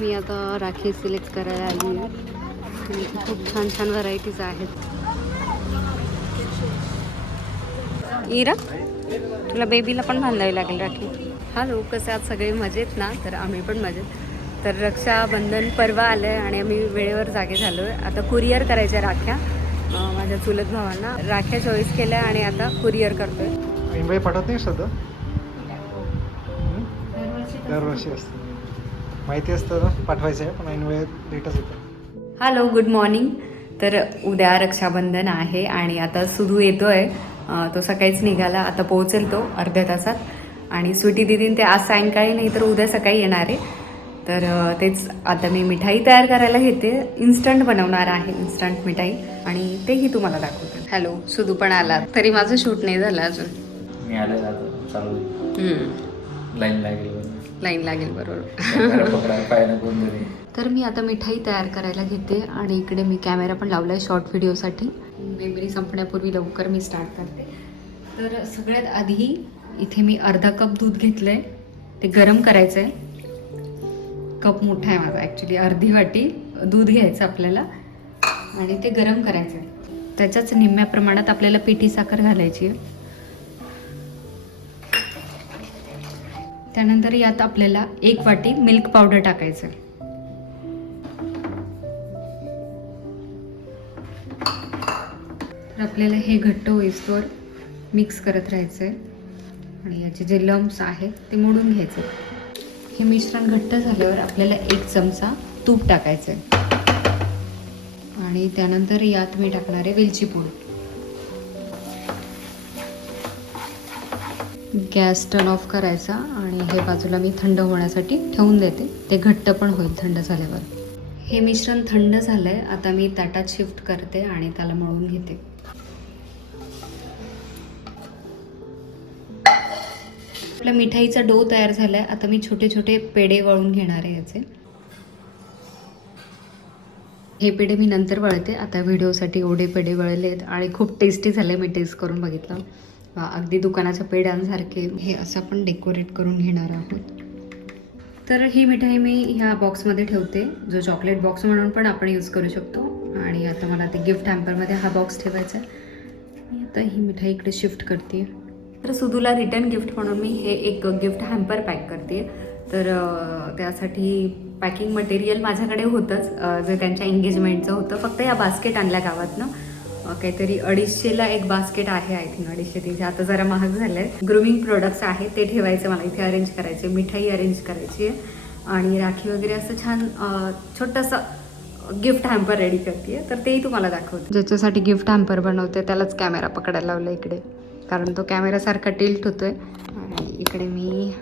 मी आता राखी सिलेक्ट करायला आली आहे. खूप छान छान व्हरायटीज आहेत. इरा तुला बेबीला पण बांधावी लागेल राखी. हॅलो कसे आज सगळे मजेत ना? तर आम्ही पण मजेत. तर रक्षाबंधन परवा आलं आहे आणि आम्ही वेळेवर जागे झालो आहे आता कुरिअर करायच्या राख्या. माझ्या चुलत भावांना. राख्या चॉईस केल्या आणि आता कुरिअर करतोय. मुंबई पाठवत नाही सध्या दरवर्षी असतं. माहिती असतं पाठवायचं आहे पण ऐन वेळेत लेटच येतं हॅलो गुड मॉर्निंग तर उद्या रक्षाबंधन आहे आणि आता सुरू येतोय. अं, तो सकाळीच निघाला आता पोहोचेल तो अर्ध्या तासात. आणि स्वीटी दिदीन ते आज सायंकाळी नाही तर उद्या सकाळी येणार आहे. तर तेच आता मी मिठाई तयार करायला घेते. इन्स्टंट बनवणार आहे इन्स्टंट मिठाई. आणि तेही तुम्हाला दाखवते. हॅलो सुधू पण आला. तरी माझं शूट नाही झालं अजून. मी आले जातो चालू लाईन लागेल लाईन लागेल बरोबर. तर. मी आता मिठाई तयार करायला घेते आणि इकडे मी कॅमेरा पण लावला आहे शॉर्ट व्हिडिओसाठी मेमरी संपण्यापूर्वी लवकर मी स्टार्ट करते. तर सगळ्यात आधी इथे मी अर्धा कप दूध घेतलं आहे ते गरम करायचं आहे कप मोठा आहे माझा ॲक्च्युली अर्धी वाटी दूध घ्यायचं आपल्याला. आणि ते गरम करायचं आहे त्याच्याच निम्म्या प्रमाणात आपल्याला पिठी साखर घालायची आहे. त्यानंतर यात आपल्याला एक वाटी मिल्क पावडर टाकायचं. आहे तर आपल्याला हे घट्ट होईस्तोवर मिक्स करत राहायचं आहे आणि याचे जे लम्स आहेत ते मोडून घ्यायचे. हे मिश्रण घट्ट झाल्यावर आपल्याला एक चमचा तूप टाकायचं आहे आणि त्यानंतर यात मी टाकणार आहे वेलची पूड. गॅस टर्न ऑफ करायचा आणि हे बाजूला मी थंड होण्यासाठी ठेवून देते. ते घट्ट पण होईल थंड झाल्यावर. हे मिश्रण थंड झालं आहे आता मी ताटात शिफ्ट करते आणि त्याला मळून घेते. आपला मिठाईचा डो तयार झाला आहे आता मी छोटे छोटे पेढे वळून घेणार आहे याचे. हे पेढे मी नंतर वळते आता व्हिडिओसाठी एवढे पेढे आहेत आणि खूप टेस्टी झाले मी टेस्ट करून बघितलं. किंवा अगदी दुकानाच्या पेढ्यांसारखे हे असं आपण डेकोरेट करून घेणार आहोत. तर ही मिठाई मी ह्या बॉक्समध्ये ठेवते. जो चॉकलेट बॉक्स म्हणून पण आपण यूज करू शकतो. आणि आता मला ते गिफ्ट हॅम्परमध्ये हा बॉक्स ठेवायचा आहे. मी आता ही मिठाई इकडे शिफ्ट करते. तर सुधूला रिटर्न गिफ्ट म्हणून मी हे एक गिफ्ट हॅम्पर पॅक करते. तर त्यासाठी पॅकिंग मटेरियल माझ्याकडे होतंच. जे त्यांच्या एंगेजमेंटचं होतं. फक्त या बास्केट आणल्या गावातनं. काहीतरी अडीचशेला एक बास्केट आहे आय थिंक अडीचशे तीनशे. आता जरा महाग झालं आहे ग्रुमिंग प्रोडक्ट्स आहे ते ठेवायचे मला. इथे अरेंज करायचे. मिठाई अरेंज करायची आहे. आणि राखी वगैरे असं छान छोटंसं गिफ्ट हॅम्पर रेडी करते तर तेही तुम्हाला दाखवते. ज्याच्यासाठी गिफ्ट हॅम्पर बनवते त्यालाच कॅमेरा पकडायला लावला इकडे. कारण तो कॅमेरा सारखा टिल्ट होतोय. आणि इकडे मी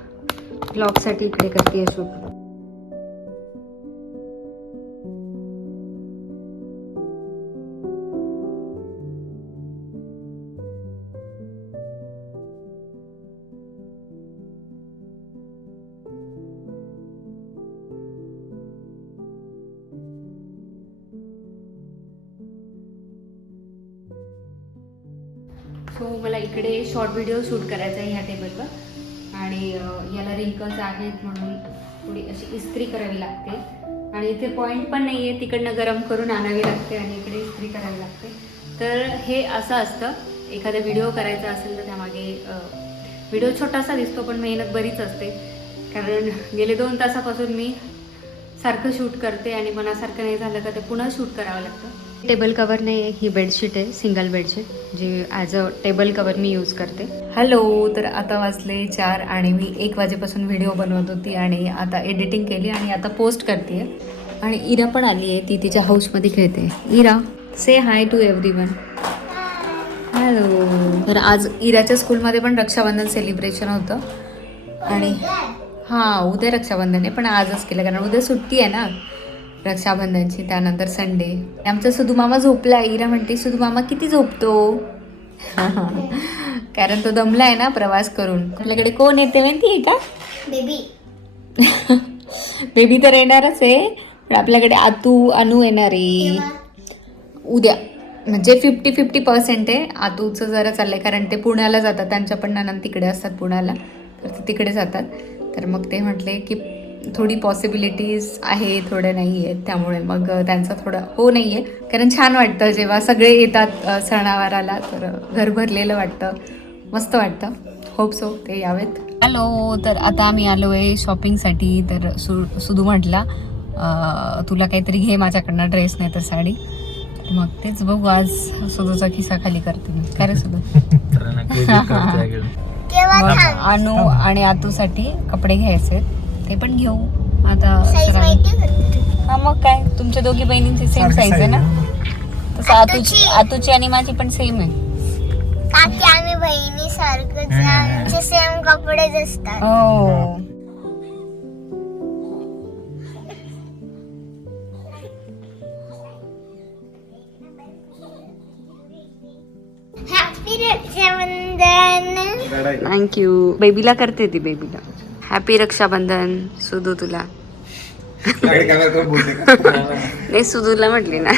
ब्लॉगसाठी इकडे करते शूट. शॉर्ट व्हिडिओ शूट करायचा आहे ह्या टेबलवर आणि याला रिंकल्स आहेत म्हणून थोडी अशी इस्त्री करावी लागते. आणि इथे पॉईंट पण नाही आहे तिकडनं गरम करून आणावी लागते आणि इकडे इस्त्री करावी लागते. तर हे असं असतं. एखादा व्हिडिओ करायचा असेल तर त्यामागे व्हिडिओ छोटासा दिसतो पण मेहनत बरीच असते. कारण गेले दोन तासापासून मी सारखं शूट करते आणि मनासारखं नाही झालं का ते पुन्हा शूट करावं लागतं. टेबल कवर नाही आहे ही बेडशीट आहे सिंगल बेडशीट जी ॲज अ टेबल कवर मी यूज करते. हॅलो तर आता वाजले चार आणि मी एक वाजेपासून व्हिडिओ बनवत होती आणि आता एडिटिंग केली आणि आता पोस्ट करते. आणि इरा पण आली आहे ती तिच्या हाऊसमध्ये खेळते. Ira say hi to everyone hello तर आज इराच्या स्कूलमध्ये पण रक्षाबंधन सेलिब्रेशन होतं. आणि हां उद्या रक्षाबंधन आहे पण आजच केलं कारण उद्या सुट्टी आहे ना. रक्षाबंधनची त्यानंतर संडे आमचा सुधू मामा झोपला इरा म्हणते सुधू मामा किती झोपतो? कारण तो दमला आहे ना प्रवास करून. आपल्याकडे कोण येते माहिती आहे का? बेबी बेबी तर येणारच आहे. पण आपल्याकडे आतू अनु येणार आहे. उद्या. म्हणजे फिफ्टी फिफ्टी पर्सेंट आहे. आतूचं जरा चाललंय कारण ते पुण्याला जातात. त्यांच्या पण ननंद तिकडे असतात पुण्याला. तर ते तिकडे जातात. तर मग ते म्हटले की थोडी पॉसिबिलिटीज आहे थोड्या नाही आहेत त्यामुळे मग त्यांचं थोडं हो नाही आहे कारण छान वाटतं जेव्हा सगळे येतात सणावाराला तर घर भरलेलं वाटतं. मस्त वाटतं. होप सो ते यावेत. हॅलो तर आता आम्ही आलो आहे शॉपिंगसाठी तर सु सुधू म्हटला तुला काहीतरी घे माझ्याकडनं ड्रेस नाही तर साडी. मग तेच बघू आज सुधूचा खिसा खाली करते मी. काय रे सुधू अनु आणि आतूसाठी कपडे घ्यायचे. ते पण घेऊ. आता हा मग काय? तुमच्या दोघी बहिणींची सेम सारखी साईज आहे ना? तसं आतूची आतूची. आणि माझी पण सेम आहे. काकी आम्ही बहिणी सारखंच आहे. आमचे सेम कपडेच असतात. हो. हॅपी रक्षाबंधन रडायला. थँक्यू बेबीला करते ती बेबीला हॅपी रक्षाबंधन सुधू तुला? नाही सुधूला म्हटली ना.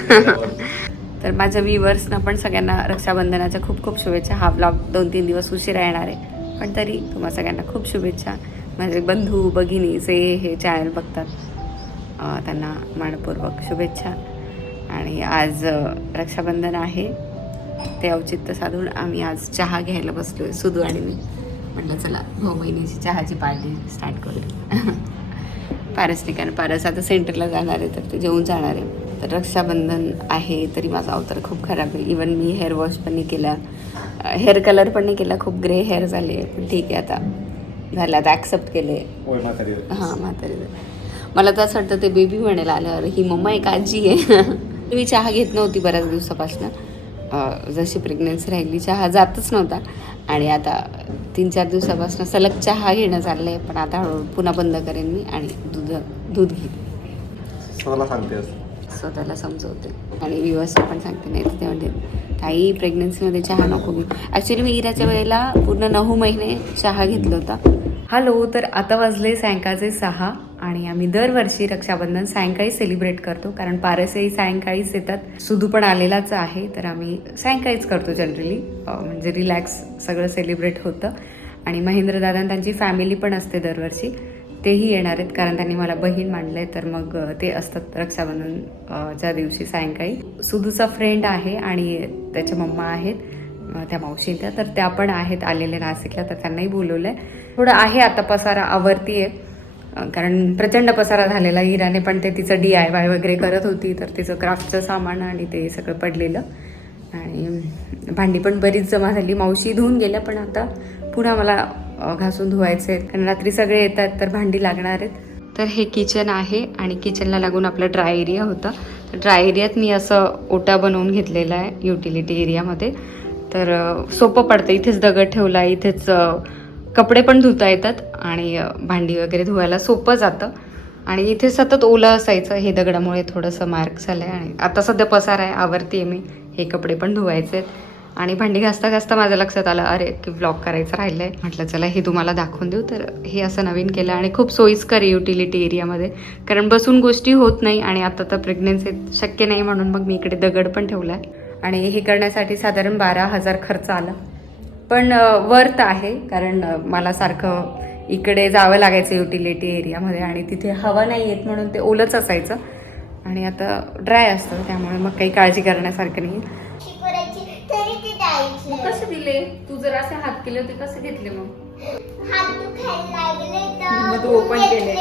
तर माझ्या व्ह्युअर्सना पण सगळ्यांना रक्षाबंधनाच्या खूप खूप शुभेच्छा. हा ब्लॉग दोन तीन दिवस उशिरा येणार आहे. पण तरी तुम्हा सगळ्यांना खूप शुभेच्छा. माझे बंधू भगिनी जे हे चॅनल बघतात त्यांना मनपूर्वक शुभेच्छा. आणि आज रक्षाबंधन आहे. ते औचित्य साधून आम्ही आज चहा घ्यायला बसलो आहे सुधू आणि मी. म्हटलं चला भाऊ बहिणीची चहाची पार्टी स्टार्ट करू पारस ठिकाण पारस आता सेंटरला जाणार आहे तर ते जेवून जाणार आहे. तर रक्षाबंधन आहे तरी माझा अवतार खूप खराब आहे. इवन मी हेअर वॉश पण नाही केला. हेअर कलर पण नाही केला खूप ग्रे हेअर झाले पण ठीक आहे आता. झालं आता ॲक्सेप्ट केले. हां म्हातारी मला तर असं वाटतं ते बेबी म्हणायला आल्यावर ही मम्मा एक आजी आहे. मी चहा घेत नव्हती बऱ्याच दिवसापासून. जशी प्रेग्नन्सी राहिली चहा जातच नव्हता. आणि आता तीन चार दिवसापासून सलग चहा घेणं चाललं आहे पण आता हळूहळू पुन्हा बंद करेन मी आणि दूध दूध घेईन. स्वतःला सांगते. स्वतःला समजवते. आणि व्ह्युअर्सला पण सांगते नाही तर ते म्हणते ताई प्रेग्नन्सीमध्ये चहा नको घेऊ. ॲक्च्युली मी इराच्या वेळेला पूर्ण नऊ महिने चहा घेतला होता. हॅलो तर आता वाजले सायंकाळचे सहा. आणि आम्ही दरवर्षी रक्षाबंधन सायंकाळी सेलिब्रेट करतो कारण पारसही सायंकाळीच येतात. सुधू पण आलेलाच आहे तर आम्ही सायंकाळीच करतो जनरली म्हणजे रिलॅक्स सगळं सेलिब्रेट होतं. आणि महेंद्रदादा त्यांची फॅमिली पण असते दरवर्षी. तेही येणार आहेत कारण त्यांनी मला बहीण मांडलं आहे तर मग ते असतात रक्षाबंधन च्या दिवशी सायंकाळी. सुधूचा फ्रेंड आहे आणि त्याच्या मम्मा आहेत त्या मावशींच्या तर त्या पण आहेत आलेल्या नाशिकला तर त्यांनाही बोलवलं आहे थोडं आहे आता पसारा आवरती आहे. कारण प्रचंड पसारा झालेला हिराने पण ते तिचं डी आय वाय वगैरे करत होती तर तिचं क्राफ्टचं सामान आणि ते सगळं पडलेलं. आणि भांडी पण बरीच जमा झाली. मावशी धुवून गेल्या पण आता पुन्हा मला घासून धुवायचे आहेत. कारण रात्री सगळे येतात तर भांडी लागणार आहेत. तर हे किचन आहे आणि किचनला लागून आपला ड्राय एरिया होता. तर ड्राय एरियात मी असं ओटा बनवून घेतलेला आहे युटिलिटी एरियामध्ये. तर सोपं पडतं. इथेच दगड ठेवला आहे इथेच कपडे पण धुता येतात आणि भांडी वगैरे धुवायला सोपं जातं. आणि इथे सतत ओलं असायचं हे दगडामुळे थोडंसं मार्क झालं आहे आणि आता सध्या पसार आहे आवरती आहे मी. हे कपडे पण धुवायचे आहेत आणि भांडी घासता घासता माझ्या लक्षात आलं अरे की ब्लॉग करायचं राहिलं आहे म्हटलं चला हे तुम्हाला दाखवून देऊ. तर हे असं नवीन केलं आणि खूप सोयीस्कर आहे युटिलिटी एरियामध्ये कारण बसून गोष्टी होत नाही आणि आता तर प्रेग्नेन्सी शक्य नाही म्हणून मग मी इकडे दगड पण ठेवला आहे आणि हे करण्यासाठी साधारण बारा हजार खर्च आला. पण वर्थ आहे. कारण मला सारखं इकडे जावं लागायचं युटिलिटी एरियामध्ये आणि तिथे हवा नाही येत म्हणून ते ओलंच असायचं. आणि आता ड्राय असतं त्यामुळे मग काही काळजी करण्यासारखं नाही. कसे दिले? तू जर असे हात केले होते कसे घेतले मग? हात दुखायला लागले मग तू ओपन केले.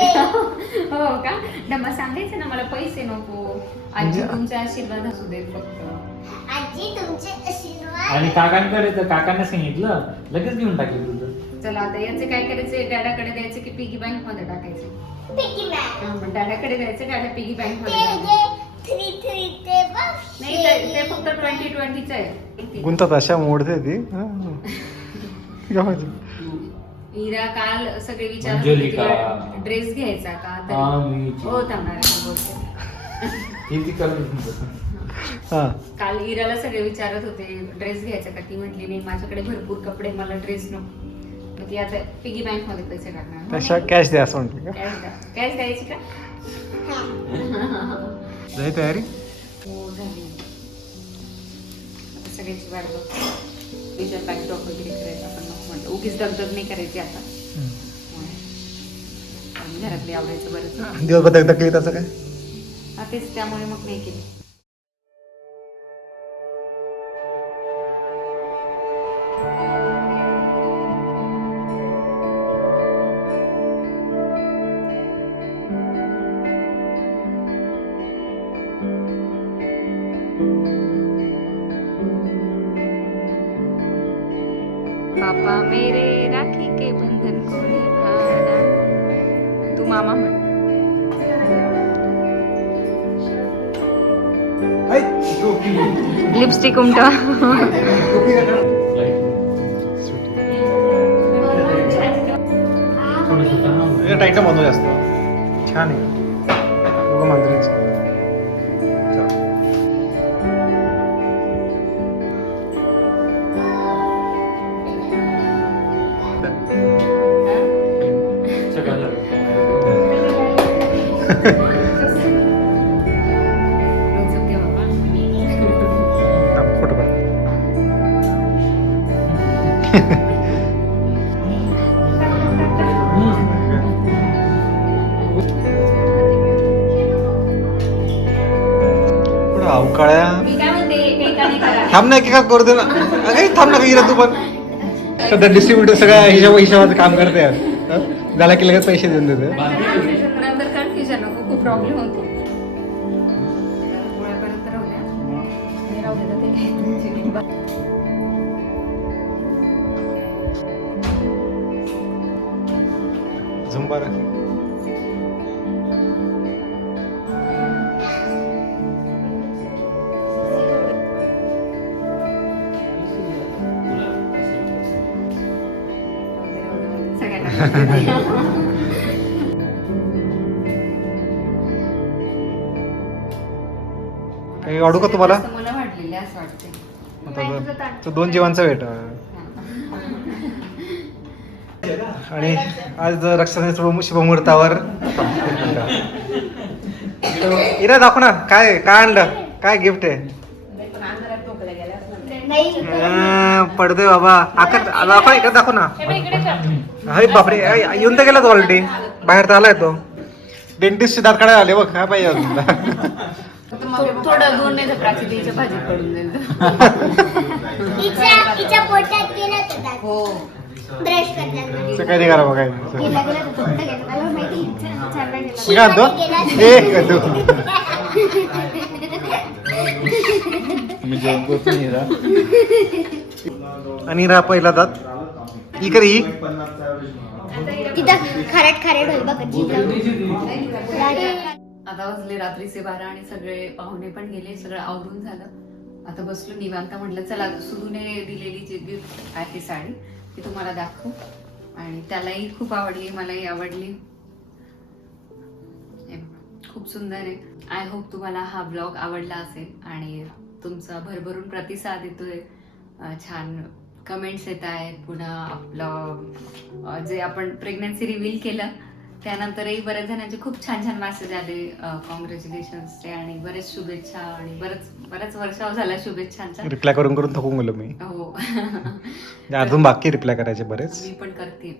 हो का? डब्बा सांगायचं ना मला पैसे नको. आजी तुमचे आशीर्वाद असू देत फक्त. आजी तुमचे आशीर्वाद. आणि काकांकडे तर काकांना सांगितलं लगेच घेऊन टाकले तुझं. चला आता याचे काय करायचे? डॅडाकडे द्यायचे की पिगी बँकमध्ये टाकायचे? Piggy bank. हा, मग डॅडाकडे द्यायचे डॅडा पिगी बँकमध्ये ते टाकायचे. जे थ्री थ्री ते बघ. नाही ते- ते फक्त ट्वेंटी ट्वेंटीच आहे गुंतात अशा मोडते ती. हा. इरा काल सगळे विचारत मंजुलिका. ड्रेस घ्यायचा का? तर हो थांबणार आहे, बोलते. किती कलर हा. काल इराला सगळे विचारत होते ड्रेस घ्यायचा का? ती म्हटली नाही माझ्याकडे भरपूर कपडे मला ड्रेस नको. मग ती आता पिगी बँकमध्ये पैसे टाकणार. तशा कॅश द्या असं म्हणते का? कॅश द्या. कॅश द्यायची का? जाई तयारी? हो झाली. आता सगळ्याची वाट बघतो. विचार बॅकड्रॉप वगैरे करायचा पण नको म्हटलं उगीच दगदग नाही करायची आता. घरातले आवडायचं बरं. दिवसभर दगदगली त्याचं काय? हा, तेच त्यामुळे मग नाही केली. लिपस्टिक उमटा टाईट बनवू जास्त. छान आहे. फोटो काढ पुढं अवकाळ्या. काय म्हणते एकेकाने करा थांब ना एकेका करू दे ना अरे थांब ना गेला तू पण. सध्या डिस्ट्रीब्युटर सगळ्या हिशोब हिशोबाचं काम करते यार. हं? झाला की लगेच पैसे देऊन देते. प्रॉब्लेम होतो. गोळ्यापर्यंत राहू द्या हे राहू दे तर ते. झुंबार सगळ्यांना. काही वाढू का तुम्हाला? मुलं वाढलेली असं वाटते आता तो दोन जीवांचा वेट आणि आज रक्षाबंधन शुभमुहूर्तावर. इरा दाखव ना काय काय आणलं? काय गिफ्ट आहे? पडदे बाबा. दाखव इकडे दाखव ना. अरे बापरे येऊन तर गेला तो ऑलरेडी बाहेर तर आलाय तो. डेंटिस्ट दात काढायला आले बघ काय पाहिजे थोडं दोन नाही तर प्राची तिच्या भाजीत पडून जाईल. तिच्या तिच्या पोटात गेला होता दात. हो. ब्रश सकाळी निघाला बघा. गेला गेला तो कुठं गेला? मला माहिती छान- छान नाही गेला. मी काय म्हणतो ए कदू मी जेवण करतो नाही रा. आणि रा पहिला दात. इकडे ही तिथं खारट खारट होईल लावून. आता वाजले रात्रीचे बारा आणि सगळे पाहुणे पण गेले सगळं आवरून झालं. आता बसलो निवांत म्हटलं चला सुरूने दिलेली जी गिफ्ट आहे साडी ती तुम्हाला दाखवू. आणि त्यालाही खूप आवडली मलाही आवडली. खूप सुंदर आहे. आय होप तुम्हाला हा ब्लॉग आवडला असेल आणि तुमचा भरभरून प्रतिसाद येतोय. छान कमेंट्स येत आहेत. पुन्हा आपलं जे आपण प्रेग्नन्सी रिव्हील केलं त्यानंतरही बऱ्याच जणांचे खूप छान छान मेसेज आले. कॉंग्रॅच्युलेशन्सचे आणि बरेच शुभेच्छा आणि बरेच बऱ्याच वर्षाव झाल्या शुभेच्छांचा रिप्लाय करून करून थकून गेलो मी. हो. अजून बाकी रिप्लाय करायचे बरेच. मी पण करते.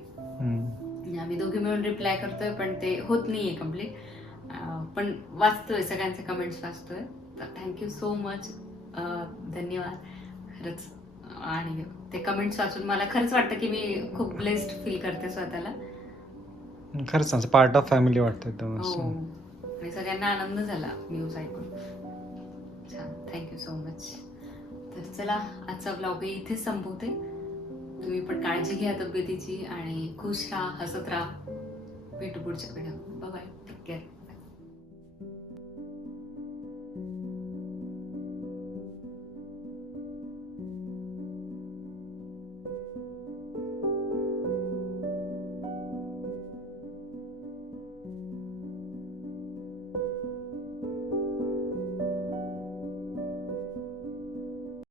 आम्ही दोघे मिळून रिप्लाय करतोय पण ते होत नाहीये कंप्लीट पण वाचतोय सगळ्यांचे कमेंट्स वाचतोय. तर थँक्यू सो मच धन्यवाद. खरंच आणि ते कमेंट्स वाचून मला खरंच वाटतं की मी खूप ब्लेस्ड फील करते स्वतःला. खरंच सांग पार्ट ऑफ फॅमिली वाटतं एकदम हो. असं. आणि सगळ्यांना आनंद झाला न्यूज ऐकून. छान. थँक्यू सो मच तर चला आजचा ब्लॉग इथेच संपवते. तुम्ही पण काळजी घ्या तब्येतीची आणि खुश राहा हसत राहा. भेटू पुढच्या व्हिडिओ